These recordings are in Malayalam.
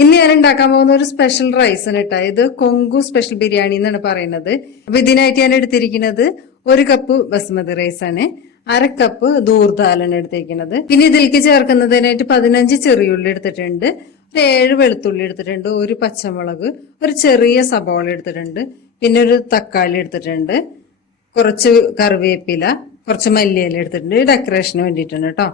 ഇന്ന് ഞാൻ ഉണ്ടാക്കാൻ പോകുന്ന ഒരു സ്പെഷ്യൽ റൈസ് ആണ് കേട്ടോ. ഇത് കൊങ്കു സ്പെഷ്യൽ ബിരിയാണി എന്നാണ് പറയുന്നത്. അപ്പൊ ഇതിനായിട്ട് ഞാൻ എടുത്തിരിക്കുന്നത് 1 കപ്പ് ബസ്മതി റൈസ് ആണ്, 1/2 കപ്പ് ദൂർദാലാണ് എടുത്തിരിക്കുന്നത്. പിന്നെ ഇതിലേക്ക് ചേർക്കുന്നതിനായിട്ട് 15 ചെറിയുള്ളി എടുത്തിട്ടുണ്ട്, ഒരു 7 വെളുത്തുള്ളി എടുത്തിട്ടുണ്ട്, ഒരു പച്ചമുളക്, ഒരു ചെറിയ സബോള എടുത്തിട്ടുണ്ട്, പിന്നെ ഒരു തക്കാളി എടുത്തിട്ടുണ്ട്, കുറച്ച് കറിവേപ്പില, കുറച്ച് മല്ലിയില എടുത്തിട്ടുണ്ട്. ഡെക്കറേഷന് വേണ്ടിയിട്ടാണ് കേട്ടോ.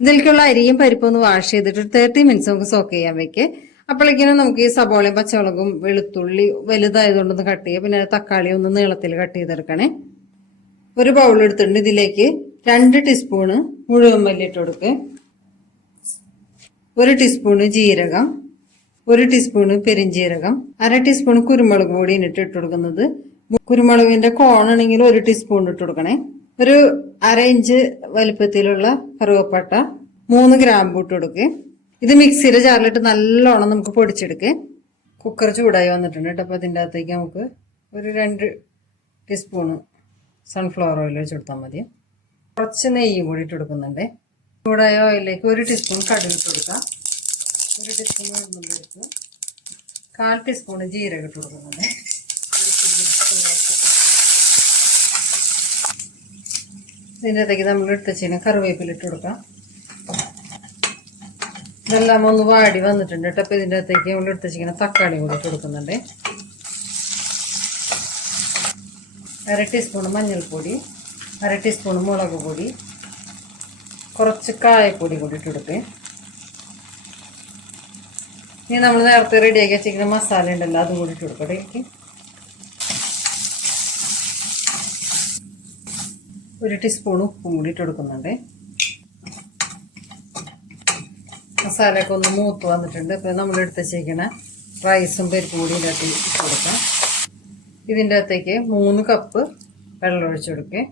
ഇതിലേക്കുള്ള അരിയും പരിപ്പും ഒന്ന് വാഷ് ചെയ്തിട്ട് 30 മിനിറ്റ്സ് നമുക്ക് സോക്ക് ചെയ്യാൻ വെക്കേ. അപ്പോഴേക്കും നമുക്ക് ഈ സബോളയും പച്ചമുളകും വെളുത്തുള്ളി വലുതായതുകൊണ്ടൊന്ന് കട്ട് ചെയ്യുക. പിന്നെ തക്കാളി ഒന്ന് നീളത്തിൽ കട്ട് ചെയ്തെടുക്കണേ. ഒരു ബൗൾ എടുത്തിട്ടുണ്ട്. ഇതിലേക്ക് 2 ടീസ്പൂണ് മുഴുവൻ മല്ലി ഇട്ട് കൊടുക്കുക, 1 ടീസ്പൂണ് ജീരകം, 1 ടീസ്പൂണ് പെരിഞ്ജീരകം, 1/2 ടീസ്പൂൺ കുരുമുളക് പൊടി ഇട്ട് കൊടുക്കുന്നത്. കുരുമുളകിന്റെ കോണാണെങ്കിൽ 1 ടീസ്പൂൺ ഇട്ട് കൊടുക്കണേ. ഒരു 1/2 ഇഞ്ച് വലുപ്പത്തിലുള്ള കറുവപ്പട്ട, 3 ഗ്രാമ്പൂ ഇട്ട് കൊടുക്കുക. ഇത് മിക്സിയുടെ ജാറിലിട്ട് നല്ലോണം നമുക്ക് പൊടിച്ചെടുക്കുക. കുക്കർ ചൂടായി വന്നിട്ടുണ്ട് കേട്ടോ. അപ്പോൾ അതിൻ്റെ അകത്തേക്ക് നമുക്ക് ഒരു 2 ടീസ്പൂണ് സൺഫ്ലവർ ഓയിൽ വെച്ച് കൊടുത്താൽ മതി. കുറച്ച് നെയ്യും കൂടി ഇട്ട് കൊടുക്കുന്നുണ്ട്. ചൂടായ ഓയിലിലേക്ക് 1 ടീസ്പൂൺ കടുക് ഇട്ട് കൊടുക്കാം, 1 ടീസ്പൂൺ ഉഴുന്നുപരിപ്പ്, 1/4 ടീസ്പൂണ് ജീരകം ഇട്ട് കൊടുക്കുന്നുണ്ട്. ഇതിൻ്റെ അകത്തേക്ക് നമ്മൾ എടുത്ത് വെച്ചാൽ കറിവേപ്പില ഇട്ട് കൊടുക്കാം. ഇതെല്ലാം ഒന്ന് വാടി വന്നിട്ടുണ്ട് കേട്ടോ. അപ്പോൾ ഇതിൻ്റെ അകത്തേക്ക് നമ്മൾ എടുത്ത് വെച്ചിരിക്കുന്ന തക്കാളി കൂടി ഇട്ട് കൊടുക്കുന്നുണ്ട്. 1/2 ടീസ്പൂൺ മഞ്ഞൾപ്പൊടി, 1/2 ടീസ്പൂൺ മുളക് പൊടി, കുറച്ച് കായപ്പൊടി കൂടി ഇട്ട് കൊടുക്കുക. ഇനി നമ്മൾ നേരത്തെ റെഡിയാക്കി വെച്ചിരിക്കുന്ന മസാല ഉണ്ടല്ലോ, അതും കൂടി ഇട്ട് കൊടുക്കട്ടെ. എനിക്ക് 1 ടീസ്പൂൺ ഉപ്പും കൂടി ഇട്ട് കൊടുക്കുന്നുണ്ട്. മസാലയൊക്കെ ഒന്ന് മൂത്ത് വന്നിട്ടുണ്ട്. അപ്പോൾ നമ്മൾ എടുത്ത് വെച്ചിരിക്കുന്ന റൈസും പരിപ്പും കൂടി ഇതിനകത്ത് ഇട്ട് കൊടുക്കാം. ഇതിൻ്റെ അകത്തേക്ക് 3 കപ്പ് വെള്ളം ഒഴിച്ചു കൊടുക്കുക.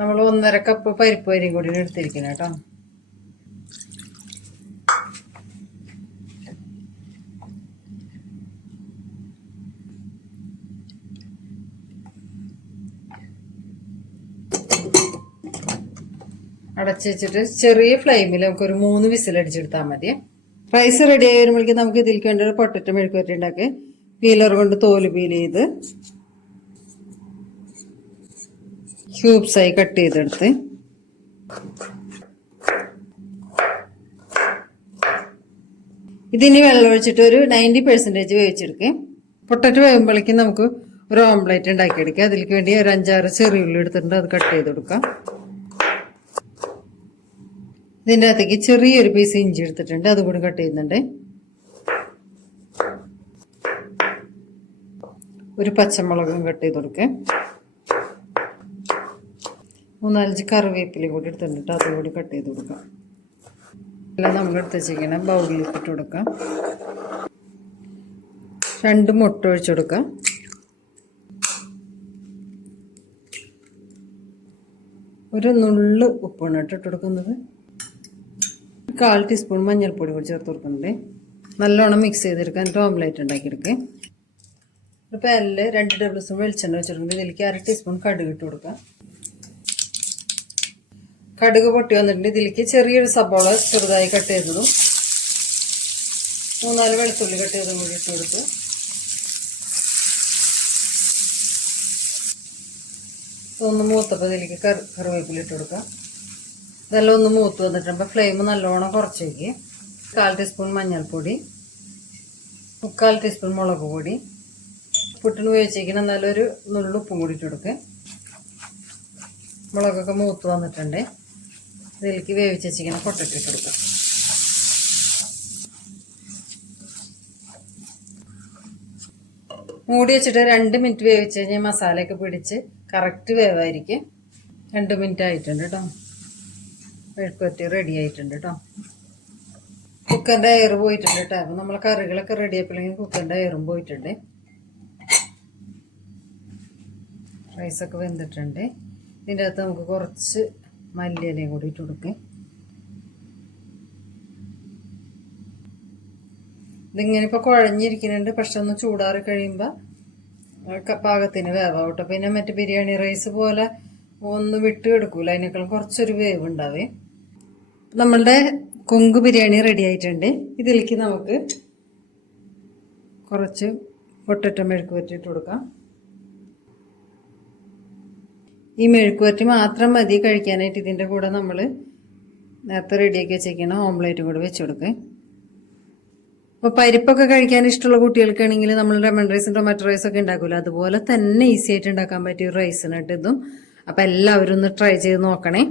നമ്മൾ 1.5 കപ്പ് പരിപ്പ് അരിയും കൂടി എടുത്തിരിക്കണം കേട്ടോ. അടച്ചു വെച്ചിട്ട് ചെറിയ ഫ്ലെയിമിൽ നമുക്കൊരു 3 വിസിലടിച്ചെടുത്താൽ മതി. റൈസ് റെഡി ആയി വരുമ്പോഴേക്കും നമുക്ക് ഇതിലേക്ക് വേണ്ട ഒരു പൊട്ടറ്റോ മെഴുക്കുവരട്ടി ഉണ്ടാക്കി പീലർ കൊണ്ട് തോല് പീൽ ചെയ്ത് ക്യൂബ്സായി കട്ട് ചെയ്തെടുത്ത് ഇതിന് വെള്ളം ഒഴിച്ചിട്ട് ഒരു 90% വേവിച്ചെടുക്കുക. പൊട്ടറ്റോ വേകുമ്പോഴേക്കും നമുക്ക് ഒരു ഓംപ്ലേറ്റ് ഉണ്ടാക്കിയെടുക്കുക. അതിലേക്ക് വേണ്ടി ഒരു 5-6 ചെറിയുള്ളി എടുത്തിട്ടുണ്ട്, അത് കട്ട് ചെയ്ത് കൊടുക്കാം. ഇതിൻ്റെ അകത്തേക്ക് ചെറിയൊരു പീസ് ഇഞ്ചി എടുത്തിട്ടുണ്ട്, അതുകൂടി കട്ട് ചെയ്യുന്നുണ്ട്. ഒരു പച്ചമുളകും കട്ട് ചെയ്ത് കൊടുക്കുക. 3-4 കറിവേപ്പില കൂടി എടുത്തിട്ടുണ്ട്, അതുകൂടി കട്ട് ചെയ്ത് കൊടുക്കാം. എല്ലാം നമ്മൾ എടുത്ത് വെച്ചിരിക്കണം ബൗളിൽ ഇട്ട് കൊടുക്കാം. 2 മുട്ട ഒഴിച്ചു കൊടുക്കാം. ഒരു നുള്ളു ഉപ്പാണ് ഇട്ട് കൊടുക്കുന്നത്. 1/4 ടീസ്പൂൺ മഞ്ഞൾപ്പൊടി കൂടി ചേർത്ത് കൊടുക്കുന്നുണ്ട്. നല്ലോണം മിക്സ് ചെയ്തെടുക്കാൻ ഓംലേറ്റ് ഉണ്ടാക്കിയെടുക്കുക. ഒരു പാനിൽ 2 ടേബിൾ സ്പൂൺ വെളിച്ചെണ്ണ വെച്ചിട്ടുണ്ട്. ഇതിലേക്ക് 1/2 ടീസ്പൂൺ കടുക് ഇട്ട് കൊടുക്കാം. കടുക് പൊട്ടി വന്നിട്ടുണ്ട്. ഇതിലേക്ക് ചെറിയൊരു സബോള ചെറുതായി കട്ട് ചെയ്തതും 3-4 വെളുത്തുള്ളി കട്ട് ചെയ്തതും കൂടി ഇട്ട് കൊടുത്ത് ഒന്ന് മൂത്തപ്പോൾ ഇതിലേക്ക് കറിവേപ്പില ഇട്ട് കൊടുക്കാം. ഇതെല്ലാം ഒന്ന് മൂത്ത് വന്നിട്ടുമ്പോൾ ഫ്ലെയിം നല്ലോണം കുറച്ച് വയ്ക്കുക. 1/4 ടീസ്പൂൺ മഞ്ഞൾപ്പൊടി, 3/4 ടീസ്പൂൺ മുളക് പൊടി, പുട്ടിന് ഉപയോഗിച്ചിരിക്കുന്ന എന്നാലും ഒരു നുള്ളുപ്പും കൂടി ഇട്ട് കൊടുക്കുക. മുളകൊക്കെ മൂത്ത് വന്നിട്ടുണ്ട്. ഇതിലേക്ക് വേവിച്ച് വെച്ചിരിക്കുന്ന പൊട്ടറ്റോ ഇട്ട് കൊടുക്കാം. മൂടി വെച്ചിട്ട് 2 മിനിറ്റ് വേവിച്ച് കഴിഞ്ഞാൽ മസാലയൊക്കെ പിടിച്ച് കറക്റ്റ് വേവായിരിക്കും. 2 മിനിറ്റ് ആയിട്ടുണ്ട് കേട്ടോ. മെഴുക്കുവരട്ടി റെഡി ആയിട്ടുണ്ട് കേട്ടോ. കുക്കറിൻ്റെ എയർ പോയിട്ടുണ്ട് കേട്ടോ. അപ്പം നമ്മളെ കറികളൊക്കെ റെഡി ആയപ്പോഴെങ്കിൽ കുക്കറിൻ്റെ എയറും പോയിട്ടുണ്ട്. റൈസൊക്കെ വെന്തിട്ടുണ്ട്. ഇതിൻ്റെ അകത്ത് നമുക്ക് കുറച്ച് മല്ലിയിലയും കൂടി ഇട്ട് കൊടുക്കാം. ഇതിങ്ങനെ ഇപ്പോൾ കുഴഞ്ഞിരിക്കുന്നുണ്ട്, പക്ഷെ ഒന്ന് ചൂടാറി കഴിയുമ്പോൾ പാകത്തിന് വേവാവട്ടെ. പിന്നെ മറ്റേ ബിരിയാണി റൈസ് പോലെ ഒന്ന് വിട്ട് എടുക്കൂല, അതിനേക്കാളും കുറച്ചൊരു വേവ് ഉണ്ടാവേ. നമ്മളുടെ കൊങ്ക് ബിരിയാണി റെഡി ആയിട്ടുണ്ട്. ഇതിലേക്ക് നമുക്ക് കുറച്ച് പൊട്ടറ്റോ മെഴുക്ക് പുരട്ടി ഇട്ട് കൊടുക്കാം. ഈ മെഴുക്ക് പുരട്ടി മാത്രം മതി കഴിക്കാനായിട്ട്. ഇതിൻ്റെ കൂടെ നമ്മൾ നേരത്തെ റെഡിയാക്കി വെച്ചേക്കുന്ന ഓംലേറ്റും കൂടെ വെച്ച് കൊടുക്കുക. അപ്പോൾ പരിപ്പൊക്കെ കഴിക്കാൻ ഇഷ്ടമുള്ള കുട്ടികൾക്കാണെങ്കിൽ നമ്മൾ ലെമൺ റൈസും ടൊമാറ്റോ റൈസും ഒക്കെ ഉണ്ടാക്കില്ല, അതുപോലെ തന്നെ ഈസി ആയിട്ട് ഉണ്ടാക്കാൻ പറ്റിയ ഒരു റൈസിനായിട്ട് ഇതും. അപ്പോൾ എല്ലാവരും ഒന്ന് ട്രൈ ചെയ്ത് നോക്കണേ.